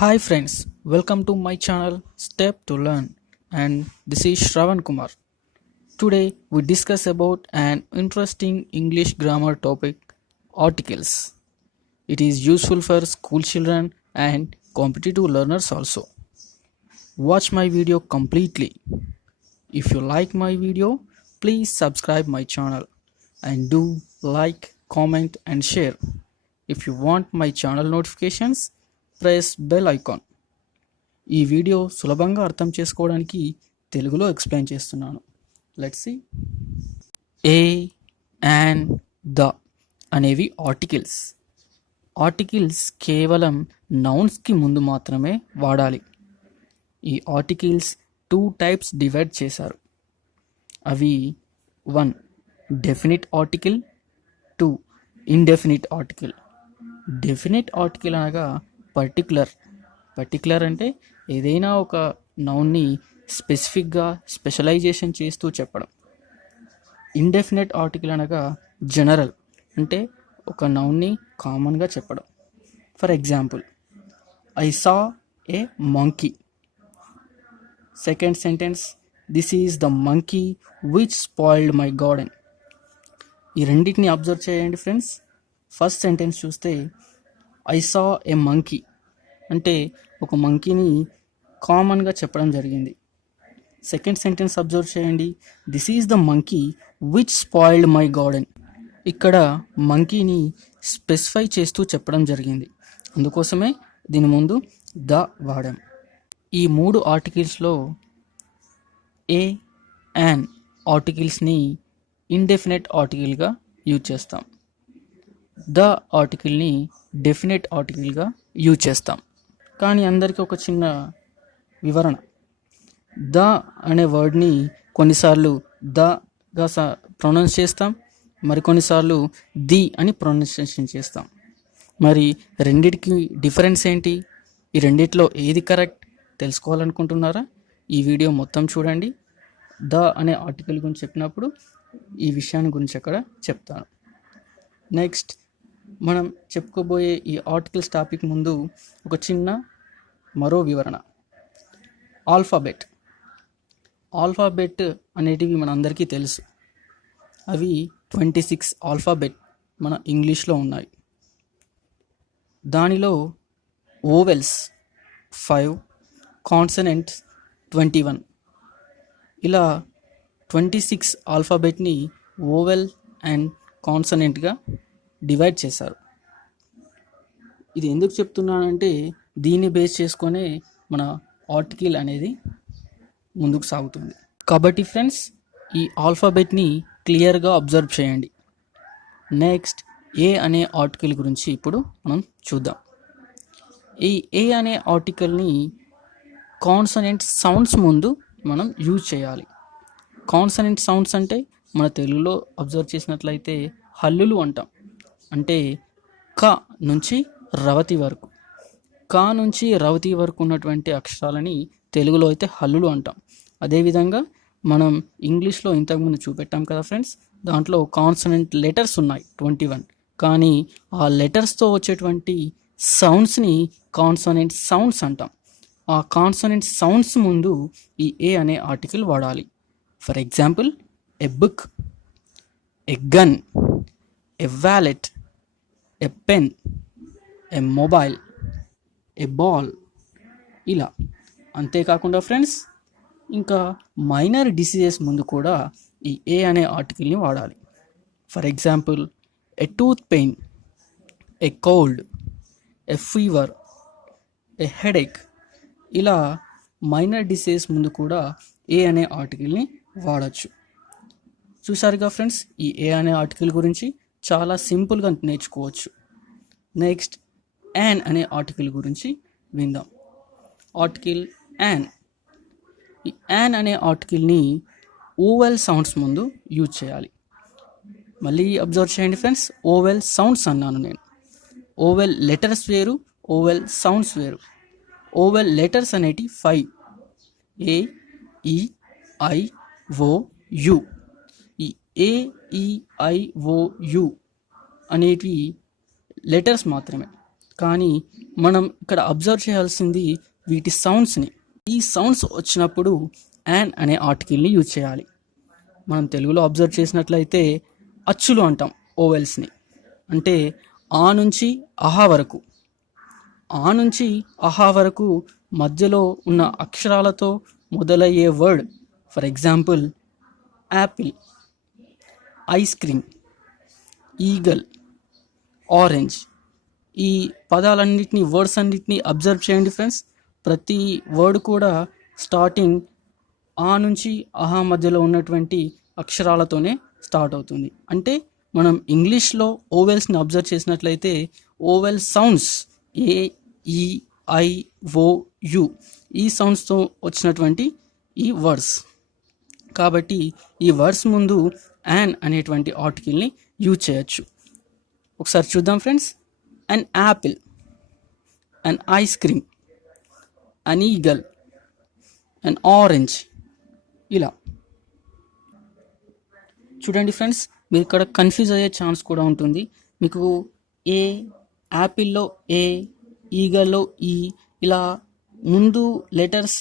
Hi friends, welcome to my channel Step to Learn, and this is Shravan Kumar. Today we discuss about an interesting English grammar topic, articles. It is useful for school children and competitive learners also. Watch my video completely. If you like my video, please subscribe my channel and do like, comment and share. If you want my channel notifications, press bell icon. ఈ video సులభంగా అర్థం చేసుకోవడానికి తెలుగులో explain చేస్తున్నాను. Let's see. A, and, the అనేవి articles. Articles కేవలం నౌన్స్కి ముందు మాత్రమే వాడాలి. ఈ ఆర్టికల్స్ 2 టైప్స్ డివైడ్ చేశారు. అవి 1 definite article, 2 indefinite article. Definite article అనగా పర్టికులర్ అంటే ఏదైనా ఒక నౌన్ని స్పెసిఫిక్గా స్పెషలైజేషన్ చేస్తూ చెప్పడం. ఇండెఫినిట్ ఆర్టికల్ అనగా జనరల్ అంటే ఒక నౌన్ని కామన్గా చెప్పడం. For example, I saw A monkey. Second sentence, this is the monkey which spoiled my garden. ఈ రెండింటిని అబ్జర్వ్ చేయండి ఫ్రెండ్స్. ఫస్ట్ సెంటెన్స్ చూస్తే ఐ సా ఏ మంకీ అంటే ఒక మంకీని కామన్గా చెప్పడం జరిగింది. సెకండ్ సెంటెన్స్ అబ్జర్వ్ చేయండి, this is the monkey which spoiled my garden. ఇక్కడ మంకీని స్పెసిఫై చేస్తూ చెప్పడం జరిగింది, అందుకోసమే దీని ముందు ద వాడాం. ఈ 3 ఆర్టికల్స్లో ఏ, అండ్ ఆర్టికల్స్ని ఇండెఫినిట్ ఆర్టికల్గా యూజ్ చేస్తాం. ద ఆర్టికల్ని డెఫినిట్ ఆర్టికల్గా యూజ్ చేస్తాం. కానీ అందరికీ ఒక చిన్న వివరణ, ద అనే వర్డ్ని కొన్నిసార్లు దగా ప్రొనౌన్స్ చేస్తాం, మరికొన్నిసార్లు ది అని ప్రొనౌన్సియేషన్ చేస్తాం. మరి రెండిటికి డిఫరెన్స్ ఏంటి? ఈ రెండిట్లో ఏది కరెక్ట్ తెలుసుకోవాలనుకుంటున్నారా? ఈ వీడియో మొత్తం చూడండి. ద అనే ఆర్టికల్ గురించి చెప్పినప్పుడు ఈ విషయాన్ని గురించి అక్కడ చెప్తాను. నెక్స్ట్ మనం చెప్పుకోబోయే ఈ ఆర్టికల్స్ టాపిక్ ముందు ఒక చిన్న మరో వివరణ. ఆల్ఫాబెట్ అనేటివి మన అందరికీ తెలుసు. అవి 26 ఆల్ఫాబెట్ మన ఇంగ్లీష్లో ఉన్నాయి. దానిలో ఓవెల్స్ 5, కాన్సనెంట్స్ 21. ఇలా 26 ఆల్ఫాబెట్ని ఓవెల్ అండ్ కాన్సనెంట్గా డివైడ్ చేశారు. ఇది ఎందుకు చెప్తున్నానంటే దీన్ని బేస్ చేసుకొనే మన ఆర్టికల్ అనేది ముందుకు సాగుతుంది. కాబట్టి ఫ్రెండ్స్, ఈ ఆల్ఫాబెట్ని క్లియర్గా అబ్జర్వ్ చేయండి. నెక్స్ట్ ఏ అనే ఆర్టికల్ గురించి ఇప్పుడు మనం చూద్దాం. ఈ ఏ అనే ఆర్టికల్ని కాన్సనెంట్ సౌండ్స్ ముందు మనం యూజ్ చేయాలి. కాన్సనెంట్ సౌండ్స్ అంటే మన తెలుగులో అబ్జర్వ్ చేసినట్లయితే హల్లులు అంటాం. అంటే క నుంచి రవతి వరకు, కా నుంచి రవతి వరకు ఉన్నటువంటి అక్షరాలని తెలుగులో అయితే హల్లులు అంటాం. అదేవిధంగా మనం ఇంగ్లీష్లో ఇంతకుముందు చూపెట్టాం కదా ఫ్రెండ్స్, దాంట్లో కాన్సనెంట్ లెటర్స్ ఉన్నాయి 21. కానీ ఆ లెటర్స్తో వచ్చేటువంటి సౌండ్స్ని కాన్సనెంట్ సౌండ్స్ అంటాం. ఆ కాన్సనెంట్ సౌండ్స్ ముందు ఈ ఏ అనే ఆర్టికల్ వాడాలి. For example, a book, a gun, a wallet, a pen, a mobile, a ball. ఇలా. అంతేకాకుండా ఫ్రెండ్స్, ఇంకా మైనర్ డిసీజెస్ ముందు కూడా ఈ ఏ అనే ఆర్టికల్ని వాడాలి. For example, a tooth pain, a cold, a fever, a headache. ఇలా మైనర్ డిసీజెస్ ముందు కూడా ఏ అనే ఆర్టికల్ని వాడచ్చు. చూసారుగా ఫ్రెండ్స్, ఈ ఏ అనే ఆర్టికల్ గురించి చాలా సింపుల్గా నేర్చుకోవచ్చు. నెక్స్ట్ యాన్ అనే ఆర్టికల్ గురించి విందాం. Article an. ఈ యాన్ అనే ఆర్టికల్ని ఓవెల్ సౌండ్స్ ముందు యూజ్ చేయాలి. మళ్ళీ అబ్జర్వ్ చేయండి ఫ్రెండ్స్, ఓవెల్ సౌండ్స్ అన్నాను నేను. ఓవెల్ లెటర్స్ వేరు, ఓవెల్ సౌండ్స్ వేరు. ఓవెల్ లెటర్స్ అనేటి 5: ఏ, ఈ, ఐ, ఓ, యు. ఈ ఏ, ఈ, ఐ, ఓ, యు అనేటివి లెటర్స్ మాత్రమే. కానీ మనం ఇక్కడ అబ్జర్వ్ చేయాల్సింది వీటి సౌండ్స్ని. ఈ సౌండ్స్ వచ్చినప్పుడు యాన్ అనే ఆర్టికల్ని యూజ్ చేయాలి. మనం తెలుగులో అబ్జర్వ్ చేసినట్లయితే అచ్చులు అంటాం ఓవెల్స్ని. అంటే ఆ నుంచి అహా వరకు, ఆ నుంచి అహా వరకు మధ్యలో ఉన్న అక్షరాలతో మొదలయ్యే word. For example Apple, ice cream, eagle, orange. ఈ పదాలన్నింటినీ, వర్డ్స్ అన్నిటినీ అబ్జర్వ్ చేయండి ఫ్రెండ్స్. ప్రతి వర్డ్ కూడా స్టార్టింగ్ ఆ నుంచి అహా మధ్యలో ఉన్నటువంటి అక్షరాలతోనే స్టార్ట్ అవుతుంది. అంటే మనం ఇంగ్లీష్లో ఓవెల్స్ని అబ్జర్వ్ చేసినట్లయితే ఓవెల్ సౌండ్స్ ఏ, ఈ, ఐ, ఓ, యు ఈ సౌండ్స్తో వచ్చినటువంటి ఈ వర్డ్స్. కాబట్టి ఈ వర్డ్స్ ముందు యాన్ అనేటువంటి ఆర్టికల్ని యూజ్ చేయొచ్చు. ఒకసారి చూద్దాం friends. An apple, an ice cream, an eagle, an orange. ఇలా చూడండి ఫ్రెండ్స్, మీరు ఇక్కడ కన్ఫ్యూజ్ అయ్యే ఛాన్స్ కూడా ఉంటుంది. మీకు ఏ, యాపిల్లో ఏ, ఈగల్లో ఈ, ఇలా ముందు లెటర్స్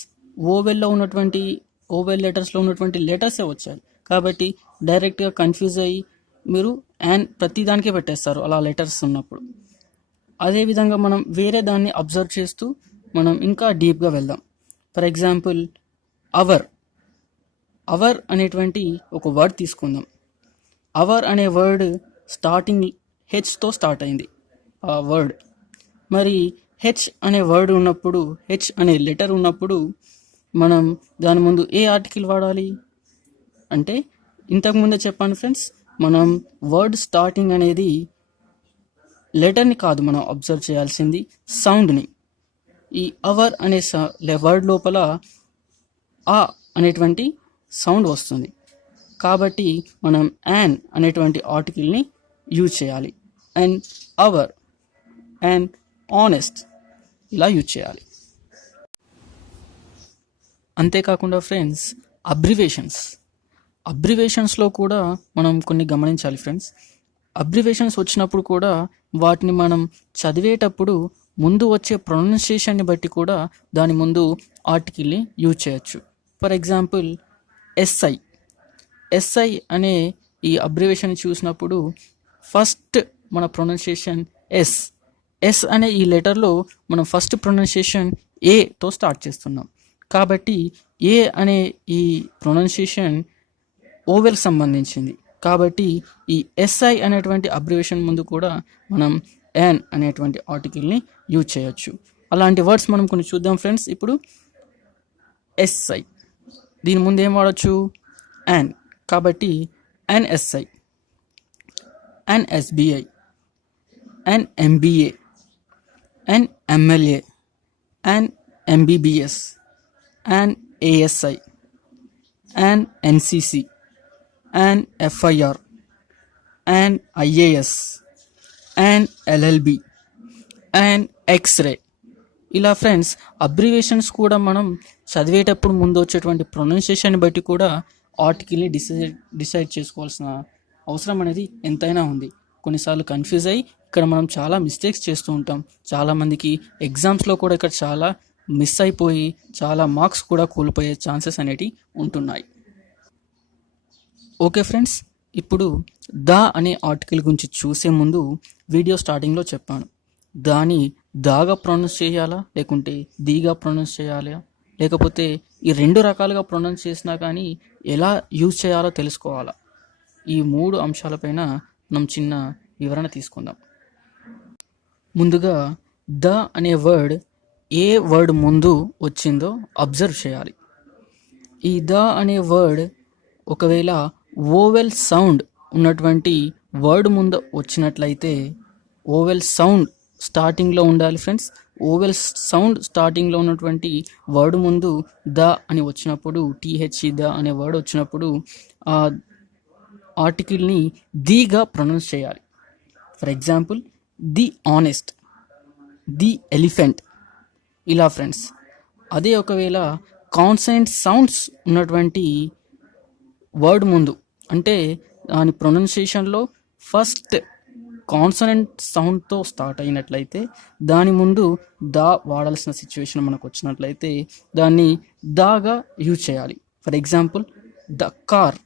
ఓవెల్ లెటర్స్లో ఉన్నటువంటి లెటర్సే వచ్చాయి. కాబట్టి డైరెక్ట్గా కన్ఫ్యూజ్ అయ్యి మీరు యాన్ ప్రతిదానికే పెట్టేస్తారు అలా లెటర్స్ ఉన్నప్పుడు. అదేవిధంగా మనం వేరే దాన్ని అబ్జర్వ్ చేస్తూ మనం ఇంకా డీప్గా వెళ్దాం. ఫర్ ఎగ్జాంపుల్ అవర్ అనేటువంటి ఒక వర్డ్ తీసుకుందాం. అవర్ అనే వర్డ్ స్టార్టింగ్ హెచ్తో స్టార్ట్ అయింది ఆ వర్డ్. మరి హెచ్ అనే వర్డ్ ఉన్నప్పుడు, హెచ్ అనే లెటర్ ఉన్నప్పుడు మనం దాని ముందు ఏ ఆర్టికల్ వాడాలి అంటే, ఇంతకుముందే చెప్పాను ఫ్రెండ్స్, మనం వర్డ్ స్టార్టింగ్ అనేది లెటర్ని కాదు మనం అబ్జర్వ్ చేయాల్సింది, సౌండ్ని. ఈ అవర్ అనే వర్డ్ లోపల ఆ అనేటువంటి సౌండ్ వస్తుంది. కాబట్టి మనం యాన్ అనేటువంటి ఆర్టికల్ని యూజ్ చేయాలి. అండ్ అవర్ అండ్ ఆనెస్ట్ ఇలా యూజ్ చేయాలి. అంతేకాకుండా ఫ్రెండ్స్, అబ్రివేషన్స్లో కూడా మనం కొన్ని గమనించాలి ఫ్రెండ్స్. అబ్రివేషన్స్ వచ్చినప్పుడు కూడా వాటిని మనం చదివేటప్పుడు ముందు వచ్చే ప్రొనౌన్సియేషన్ని బట్టి కూడా దాని ముందు ఆర్టికల్ని యూజ్ చేయొచ్చు. ఫర్ ఎగ్జాంపుల్ ఎస్ఐ అనే ఈ అబ్రివేషన్ చూసినప్పుడు ఫస్ట్ మన ప్రొనౌన్సియేషన్ ఎస్ అనే ఈ లెటర్లో మనం ఫస్ట్ ప్రొనౌన్సియేషన్ ఏతో స్టార్ట్ చేస్తున్నాం. కాబట్టి ఏ అనే ఈ ప్రొనౌన్సియేషన్ ఓవెల్ సంబంధించింది. కాబట్టి ఈ ఎస్ఐ అనేటువంటి అబ్రివేషన్ ముందు కూడా మనం యాన్ అనేటువంటి ఆర్టికల్ని యూజ్ చేయొచ్చు. అలాంటి వర్డ్స్ మనం కొన్ని చూద్దాం ఫ్రెండ్స్. ఇప్పుడు ఎస్ఐ, దీని ముందు ఏం వాడచ్చు? యాన్. కాబట్టి ఎన్ఎస్ఐ, ఎన్ఎస్బిఐ, ఎన్ఎంబిఏ, ఎన్ఎంఎల్ఏ, ఎన్ఎంబిబిఎస్, ఎన్ఏఎస్ఐ, ఎన్ఎన్సిసి, ఎన్ఎఫ్ఐఆర్, ఎన్ఐఏఎస్, ఎన్ఎల్ఎల్బి, ఎక్స్రే. ఇలా ఫ్రెండ్స్, అబ్రివేషన్స్ కూడా మనం చదివేటప్పుడు ముందు వచ్చేటువంటి ప్రొనౌన్సియేషన్ బట్టి కూడా ఆర్టికల్ని డిసైడ్ చేసుకోవాల్సిన అవసరం అనేది ఎంతైనా ఉంది. కొన్నిసార్లు కన్ఫ్యూజ్ అయ్యి ఇక్కడ మనం చాలా మిస్టేక్స్ చేస్తూ ఉంటాం. చాలామందికి ఎగ్జామ్స్లో కూడా ఇక్కడ చాలా మిస్ అయిపోయి చాలా మార్క్స్ కూడా కోల్పోయే ఛాన్సెస్ అనేటివి ఉంటున్నాయి. ఓకే ఫ్రెండ్స్, ఇప్పుడు ద అనే ఆర్టికల్ గురించి చూసే ముందు వీడియో స్టార్టింగ్లో చెప్పాను, దాని దాగా ప్రొనౌన్స్ చేయాలా లేకుంటే దీగా ప్రొనౌన్స్ చేయాలా, లేకపోతే ఈ రెండు రకాలుగా ప్రొనౌన్స్ చేసినా కానీ ఎలా యూజ్ చేయాలో తెలుసుకోవాలా. ఈ మూడు అంశాలపైన మనం చిన్న వివరణ తీసుకుందాం. ముందుగా ద అనే వర్డ్ ఏ వర్డ్ ముందు వచ్చిందో అబ్జర్వ్ చేయాలి. ఈ ద అనే వర్డ్ ఒకవేళ ఓవెల్ సౌండ్ ఉన్నటువంటి వర్డ్ ముందు వచ్చినట్లయితే, ఓవెల్ సౌండ్ స్టార్టింగ్లో ఉండాలి ఫ్రెండ్స్. ఓవెల్ సౌండ్ స్టార్టింగ్లో ఉన్నటువంటి వర్డ్ ముందు ద అని వచ్చినప్పుడు, టీహెచ్ఈ ద అనే వర్డ్ వచ్చినప్పుడు ఆ ఆర్టికల్ని దీగా ప్రొనౌన్స్ చేయాలి. For example the honest, the elephant, ఇలా ఫ్రెండ్స్. అదే ఒకవేళ కాన్సనెంట్ సౌండ్స్ ఉన్నటువంటి వర్డ్ ముందు, అంటే దాని ప్రొనౌన్సియేషన్లో ఫస్ట్ కాన్సనెంట్ సౌండ్తో స్టార్ట్ అయినట్లయితే దాని ముందు దా వాడాల్సిన సిచ్యువేషన్ మనకు వచ్చినట్లయితే దాన్ని దాగా యూజ్ చేయాలి. For example the car,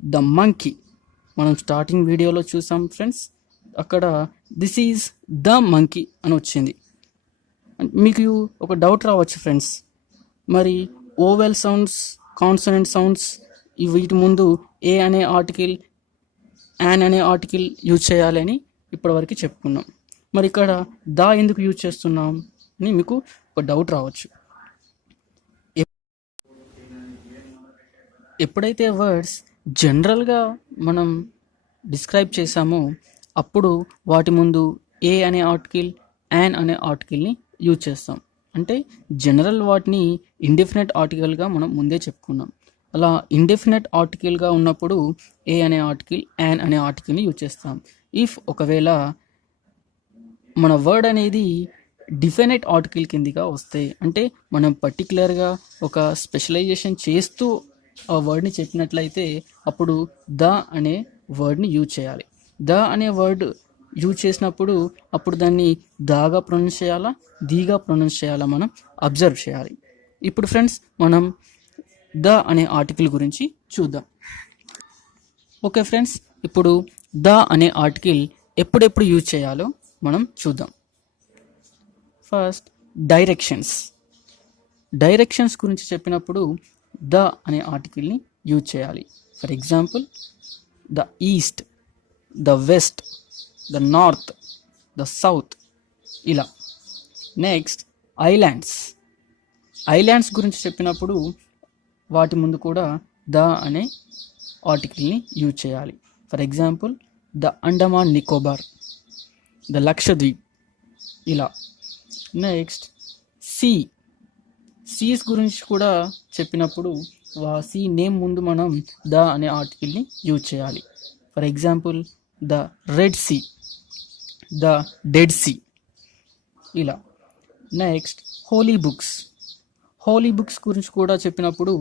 the monkey. మనం స్టార్టింగ్ వీడియోలో చూసాం ఫ్రెండ్స్, అక్కడ దిస్ ఈజ్ ద మంకీ అని వచ్చింది. మీకు ఒక డౌట్ రావచ్చు ఫ్రెండ్స్, మరి ఓవెల్ సౌండ్స్, కాన్సనెంట్ సౌండ్స్ వీటి ముందు ఏ అనే ఆర్టికల్, యాన్ అనే ఆర్టికల్ యూజ్ చేయాలని ఇప్పటివరకు చెప్పుకున్నాం. మరి ఇక్కడ దా ఎందుకు యూజ్ చేస్తున్నాం అని మీకు ఒక డౌట్ రావచ్చు. ఎప్పుడైతే వర్డ్స్ జనరల్గా మనం డిస్క్రైబ్ చేసామో అప్పుడు వాటి ముందు ఏ అనే ఆర్టికల్, యాన్ అనే ఆర్టికల్ని యూజ్ చేస్తాం. అంటే జనరల్ వాటిని ఇండెఫినెట్ ఆర్టికల్గా మనం ముందే చెప్పుకున్నాం. అలా ఇండెఫినెట్ ఆర్టికల్గా ఉన్నప్పుడు ఏ అనే ఆర్టికల్, యాన్ అనే ఆర్టికల్ని యూజ్ చేస్తాం. ఇఫ్ ఒకవేళ మన వర్డ్ అనేది డిఫినెట్ ఆర్టికల్ కిందిగా వస్తే, అంటే మనం పర్టికులర్గా ఒక స్పెషలైజేషన్ చేస్తూ ఆ వర్డ్ని చెప్పినట్లయితే అప్పుడు ద అనే వర్డ్ని యూజ్ చేయాలి. ద అనే వర్డ్ యూజ్ చేసినప్పుడు అప్పుడు దాన్ని దాగా ప్రొనౌన్స్ చేయాలా, దీగా ప్రొనౌన్స్ చేయాలా మనం అబ్జర్వ్ చేయాలి. ఇప్పుడు ఫ్రెండ్స్ మనం ద అనే ఆర్టికల్ గురించి చూద్దాం. ఓకే ఫ్రెండ్స్, ఇప్పుడు ద అనే ఆర్టికల్ ఎప్పుడెప్పుడు యూజ్ చేయాలో మనం చూద్దాం. First directions. డైరెక్షన్స్ గురించి చెప్పినప్పుడు ద అనే ఆర్టికల్ని యూజ్ చేయాలి. For example the east, the west, the north, the south, ఇలా. Next islands. ఐలాండ్స్ గురించి చెప్పినప్పుడు వాటి ముందు కూడా ద అనే ఆర్టికల్ని యూజ్ చేయాలి. For example the Andaman Nicobar, the Lakshadweep, ఇలా. Next see. సీస్ గురించి కూడా చెప్పినప్పుడు సీ నేమ్ ముందు మనం ద అనే ఆర్టికల్ని యూజ్ చేయాలి. For example the red sea, the dead sea, ఇలా. Next holy books. Holy books గురించి కూడా చెప్పినప్పుడు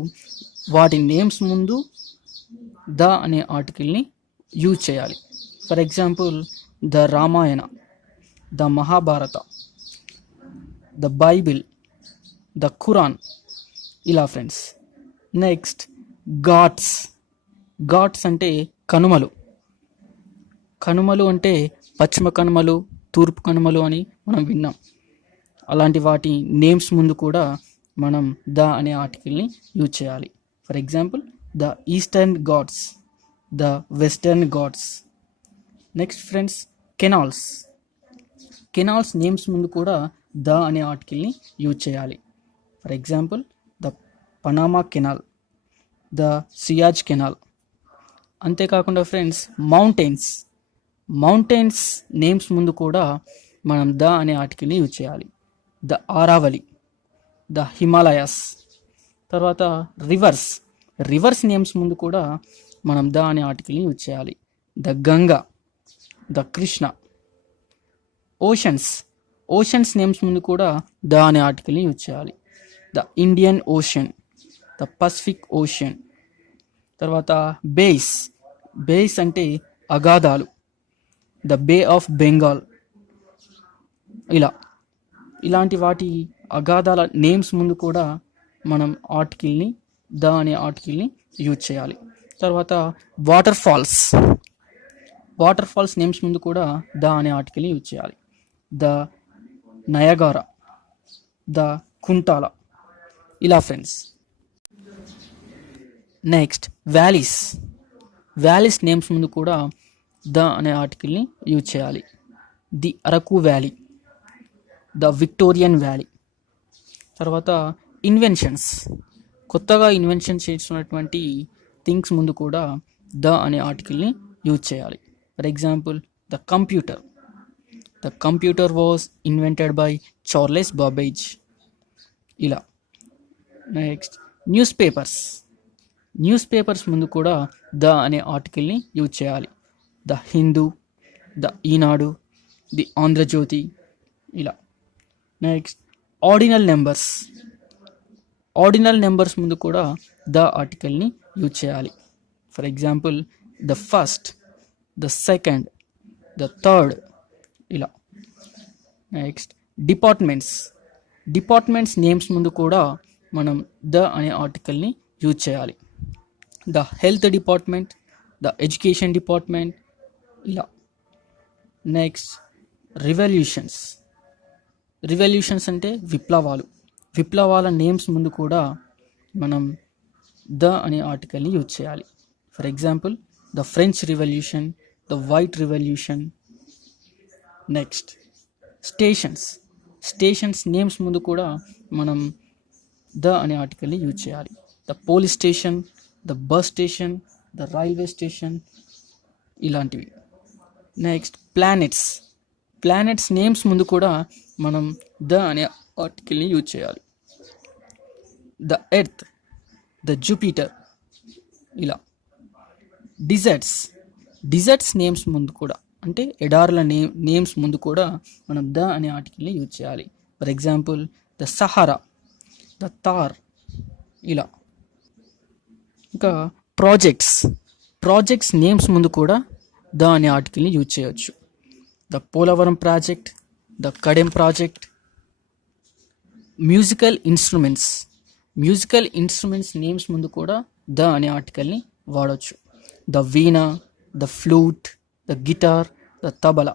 వాటి నేమ్స్ ముందు ద అనే ఆర్టికల్ని యూజ్ చేయాలి. For example the Ramayana, the Mahabharata, the Bible, the Quran, ఇలా ఫ్రెండ్స్. నెక్స్ట్ ఘాట్స్. ఘాట్స్ అంటే కనుమలు. కనుమలు అంటే పశ్చిమ కనుమలు, తూర్పు కనుమలు అని మనం విన్నాం. అలాంటి వాటి నేమ్స్ ముందు కూడా మనం ద అనే ఆర్టికల్ని యూజ్ చేయాలి. For example the Eastern Ghats, the Western Ghats. Next friends canals. Canals names ముందు కూడా ద అనే ఆర్టికల్ని యూజ్ చేయాలి. For example the Panama canal, the Suez canal. అంతేకాకుండా ఫ్రెండ్స్ మౌంటైన్స్. మౌంటైన్స్ నేమ్స్ ముందు కూడా మనం ద అనే ఆర్టికల్ని యూజ్ చేయాలి. The Aravalli, the Himalayas. తర్వాత రివర్స్. రివర్స్ నేమ్స్ ముందు కూడా మనం ద అనే ఆర్టికల్ని యూజ్ చేయాలి. The Ganga, the Krishna. Oceans. Oceans names ముందు కూడా ద అనే ఆర్టికల్ని యూజ్ చేయాలి. The Indian ocean, the Pacific ocean. తర్వాత బేస్. బేస్ అంటే అగాధాలు, ద బే ఆఫ్ బెంగాల్, ఇలా. ఇలాంటి వాటి అగాధాల నేమ్స్ ముందు కూడా మనం ఆర్టికల్ని, ద అనే ఆర్టికల్ని యూజ్ చేయాలి. తర్వాత waterfalls. Waterfalls names ముందు కూడా ద అనే ఆర్టికల్ని యూజ్ చేయాలి. ద నయగారా, ద కుంటాల, ఇలా friends. Next valleys. Valleys names ముందు కూడా ద అనే ఆర్టికల్ని యూజ్ చేయాలి. The Araku valley, the Victorian valley. తర్వాత ఇన్వెన్షన్స్. కొత్తగా ఇన్వెన్షన్ చేసినటువంటి థింగ్స్ ముందు కూడా ద అనే ఆర్టికల్ని యూజ్ చేయాలి. For example the computer. The computer was invented by Charles Babbage, ఇలా. Next newspapers. Newspapers ముందు కూడా ద అనే ఆర్టికల్ని యూజ్ చేయాలి. The Hindu, the Eenadu, the Andhrajyothi, ఇలా. Next ordinal numbers. Ordinal numbers ముందు కూడా ద ఆర్టికల్ని యూజ్ చేయాలి. For example the first, the second, the third, ఇలా. నెక్స్ట్ డిపార్ట్మెంట్స్ నేమ్స్ ముందు కూడా మనం ద అనే ఆర్టికల్ని యూజ్ చేయాలి. The health department, the education department, ఇలా. నెక్స్ట్ రివల్యూషన్స్ అంటే విప్లవాల నేమ్స్ ముందు కూడా మనం ద అనే ఆర్టికల్ని యూజ్ చేయాలి. For example the French revolution, the white revolution. Next stations names ముందు కూడా మనం ద అనే ఆర్టికల్ని యూజ్ చేయాలి. The police station, the bus station, the railway station, ఇలాంటివి. నెక్స్ట్ ప్లానెట్స్ నేమ్స్ ముందు కూడా మనం ద అనే ఆర్టికల్ని యూజ్ చేయాలి. ద ఎర్త్, ద జూపిటర్, ఇలా. డిజర్ట్స్ నేమ్స్ ముందు కూడా, అంటే ఎడారుల నేమ్స్ ముందు కూడా మనం ద అనే ఆర్టికల్ని యూజ్ చేయాలి. For example the Sahara, the Thar, ఇలా. ఇంకా ప్రాజెక్ట్స్ నేమ్స్ ముందు కూడా ద అనే ఆర్టికల్ని యూజ్ చేయవచ్చు. The Polavaram project, the Kadem project. Musical instruments names ముందు కూడా ద అనే ఆర్టికల్ని వాడవచ్చు. The veena, the flute, the guitar, the tabla.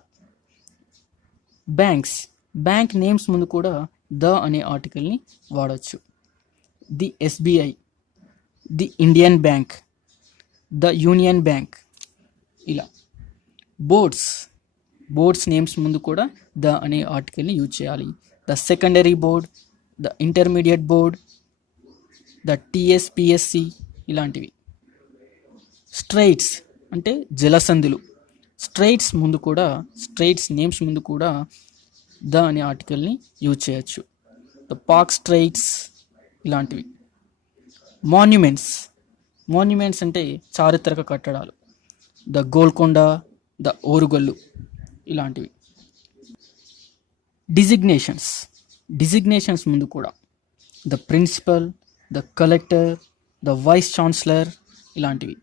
Bank names ముందు కూడా ద అనే ఆర్టికల్ని వాడవచ్చు. The SBI, the Indian Bank, the Union Bank, ఇలా. బోర్డ్స్ నేమ్స్ ముందు కూడా ద అనే ఆర్టికల్ని యూజ్ చేయాలి. The secondary board, the intermediate board, the TSPSC, ఇలాంటివి. స్ట్రైట్స్ అంటే జలసంధులు. స్ట్రైట్స్ నేమ్స్ ముందు కూడా ద అనే ఆర్టికల్ని యూజ్ చేయొచ్చు. ద పార్క్ స్ట్రైట్స్, ఇలాంటివి. మాన్యుమెంట్స్ అంటే చారిత్రక కట్టడాలు. ద గోల్కొండ, ద ఓరుగల్లు, ఇలాంటివి. డిజిగ్నేషన్స్ ముందు కూడా the principal, the collector, the vice chancellor, ఇలాంటివి.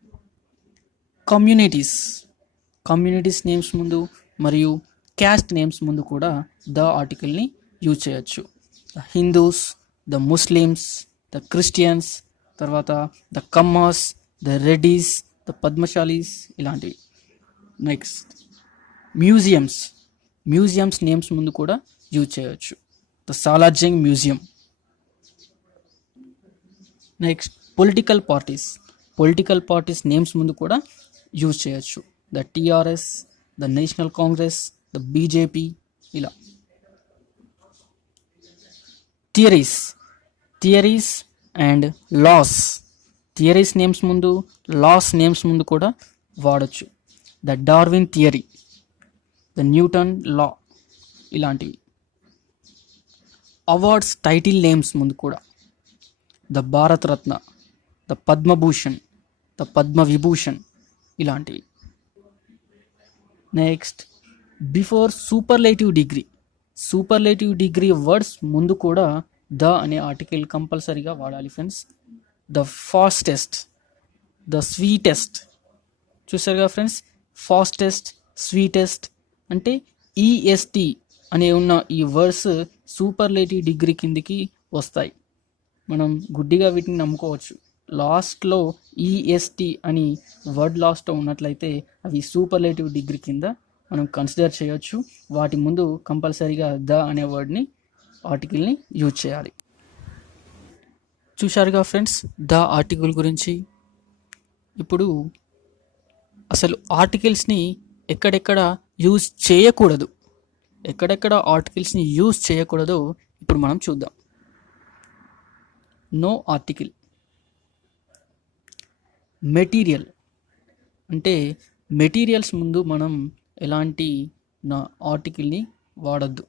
కమ్యూనిటీస్ నేమ్స్ ముందు మరియు క్యాస్ట్ నేమ్స్ ముందు కూడా ద ఆర్టికల్ని యూజ్ చేయొచ్చు. The Hindus, the Muslims, the Christians, తర్వాత the Kammas, the Reddys, the Padmasalis, ఇలాంటివి. నెక్స్ట్ మ్యూజియంస్ నేమ్స్ ముందు కూడా యూజ్ చేయవచ్చు. The Salar Jung museum. Next political parties names ముందు కూడా యూజ్ చేయొచ్చు. The TRS, the national congress, the BJP, ఇలా. థియరీస్ అండ్ థియరీస్ నేమ్స్ ముందు కూడా వాడచ్చు. The Darwin theory, the Newton law, ఇలాంటివి. అవార్డ్స్ టైటిల్ నేమ్స్ ముందు కూడా the Bharat Ratna, the Padma Bhushan, the Padma Vibhushan, ఇలాంటివి. Next before superlative degree words ముందు కూడా ద అనే ఆర్టికల్ కంపల్సరీగా వాడాలి friends. The fastest, the sweetest, చూసారుగా ఫ్రెండ్స్. ఫాస్టెస్ట్, స్వీటెస్ట్ అంటే ఈఎస్టి అనే ఉన్న ఈ వర్డ్స్ సూపర్లేటివ్ డిగ్రీ కిందికి వస్తాయి. మనం గుడ్డిగా వీటిని నమ్ముకోవచ్చు. లాస్ట్లో ఈఎస్టి అని వర్డ్ లాస్ట్లో ఉన్నట్లయితే అవి సూపర్లేటివ్ డిగ్రీ కింద మనం కన్సిడర్ చేయొచ్చు. వాటి ముందు కంపల్సరీగా ద అనే వర్డ్ని ఆర్టికల్ని యూజ్ చేయాలి. చూశారుగా ఫ్రెండ్స్ ద ఆర్టికల్ గురించి. ఇప్పుడు అసలు ఆర్టికల్స్ని ఎక్కడెక్కడ ఆర్టికల్స్ని యూజ్ చేయకూడదో ఇప్పుడు మనం చూద్దాం. No article. మెటీరియల్ అంటే మెటీరియల్స్ ముందు మనం ఎలాంటి ఆర్టికల్ని వాడద్దు.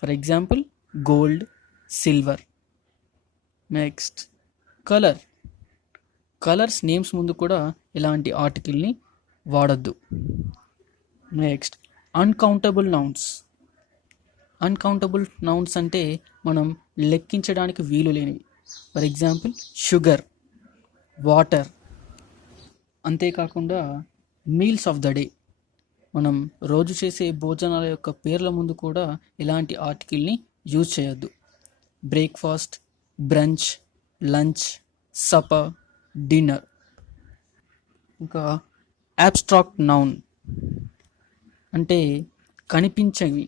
For example gold, silver. Next colours names ముందు కూడా ఎలాంటి ఆర్టికల్ని వాడద్దు. నెక్స్ట్ అన్కౌంటబుల్ నౌన్స్ అంటే మనం లెక్కించడానికి వీలు లేనివి. For example sugar, water. అంతేకాకుండా మీల్స్ ఆఫ్ ద డే, మనం రోజు చేసే భోజనాల యొక్క పేర్ల ముందు కూడా ఇలాంటి ఆర్టికల్ని యూజ్ చేయొద్దు. Breakfast, brunch, lunch, supper, dinner. ఇంకా అబ్స్ట్రాక్ట్ నౌన్ అంటే కనిపించవి,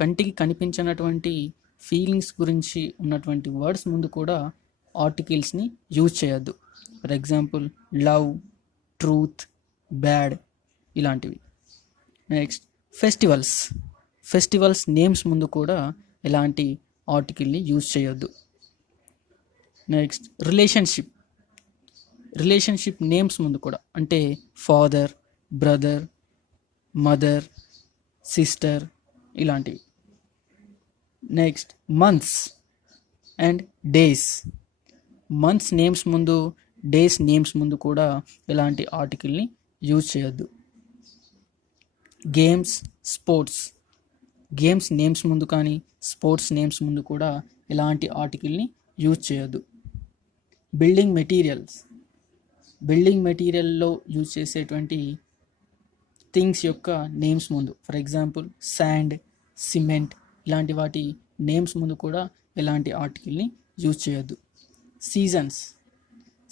కంటికి కనిపించినటువంటి ఫీలింగ్స్ గురించి ఉన్నటువంటి వర్డ్స్ ముందు కూడా ఆర్టికల్స్ని యూజ్ చేయొద్దు. For example love, truth, bad ఇలాంటివి. నెక్స్ట్ ఫెస్టివల్స్ నేమ్స్ ముందు కూడా ఎలాంటి ఆర్టికల్ని యూజ్ చేయొద్దు. నెక్స్ట్ రిలేషన్షిప్ నేమ్స్ ముందు కూడా, అంటే ఫాదర్, బ్రదర్, మదర్, సిస్టర్ ఇలాంటివి. Next months and days names ముందు, డేస్ నేమ్స్ ముందు కూడా ఎలాంటి ఆర్టికల్ని యూజ్ చేయొద్దు. గేమ్స్ నేమ్స్ ముందు కానీ, స్పోర్ట్స్ నేమ్స్ ముందు కూడా ఎలాంటి ఆర్టికల్ని యూజ్ చేయొద్దు. బిల్డింగ్ మెటీరియల్లో యూజ్ చేసేటువంటి థింగ్స్ యొక్క నేమ్స్ ముందు, ఫర్ ఎగ్జాంపుల్ శాండ్, సిమెంట్ ఇలాంటి వాటి నేమ్స్ ముందు కూడా ఎలాంటి ఆర్టికల్ని యూజ్ చేయొద్దు.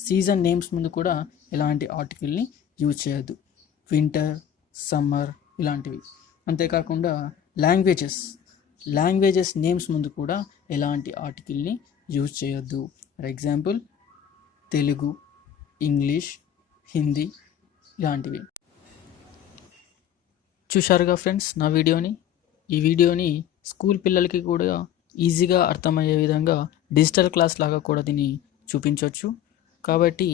సీజన్ నేమ్స్ ముందు కూడా ఎలాంటి ఆర్టికల్ని యూజ్ చేయొద్దు. వింటర్, సమ్మర్ ఇలాంటివి. అంతేకాకుండా లాంగ్వేజెస్ నేమ్స్ ముందు కూడా ఎలాంటి ఆర్టికల్ని యూజ్ చేయొద్దు. For example Telugu, English, Hindi ఇలాంటివి. చూశారుగా ఫ్రెండ్స్ ఈ వీడియోని స్కూల్ పిల్లలకి కూడా ఈజీగా అర్థమయ్యే విధంగా డిజిటల్ క్లాస్ లాగా కూడా దీన్ని చూపించవచ్చు. కాబట్టి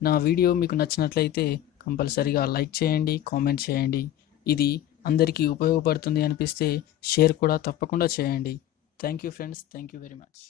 నా వీడియో మీకు నచ్చినట్లయితే కంపల్సరీగా లైక్ చేయండి, కామెంట్ చేయండి. ఇది అందరికీ ఉపయోగపడుతుంది అనిపిస్తే షేర్ కూడా తప్పకుండా చేయండి. Thank you friends, thank you very much.